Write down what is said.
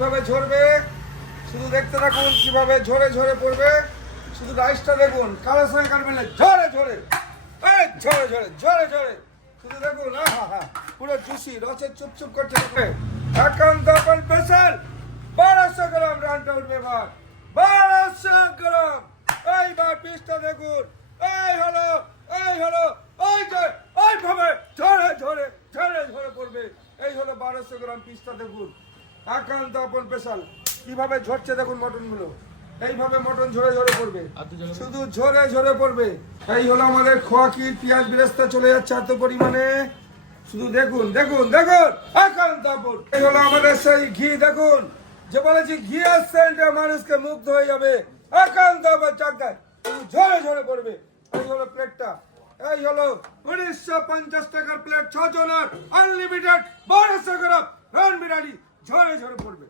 কিভাবে ঝরবে শুধু দেখতে থাকুন, কিভাবে ঝরে ঝরে পড়বে। শুধু রাইসটা দেখুন, কারোর সঙ্গে কাটবেন না, ঝরে ঝরে ঝরে ঝরে ঝরে ঝরে শুধু দেখুন। পুরো জুসি রসে চুপচুপ করছে। একান্ত স্পেশাল 1200 গ্রাম রানটা উঠবে এবার, 1200 গ্রাম। এইবার পিসটা দেখুন, এই হলো ওই যে ওইভাবে ঝরে ঝরে ঝরে ঝরে পড়বে। এই হলো 1200 গ্রাম পিসটা দেখুন, একান্ত স্পেশাল। কিভাবে ঝরছে দেখুন মটন গুলো, এইভাবে মটন ঝরে ঝরে পড়বে, শুধু ঝরে ঝরে পড়বে। এই হলো আমাদের খোয়াকির পেঁয়াজ বেরেস্তা চলে যাচ্ছে এত পরিমাণে, শুধু দেখুন দেখুন দেখুন একান্ত। এই হলো আমাদের সেই ঘি দেখুন, যে বলেছি ঘি আসছে মানুষকে মুগ্ধ হয়ে যাবে। একান্ত চাকদায় ঝরে ঝরে পড়বে। এই হলো প্লেটটা, এই হলো 1950 টাকার প্লেট, 6 জনের আনলিমিটেড 1200 গ্রাম রান বিরিয়ানি ঝরে ঝরে পড়বে।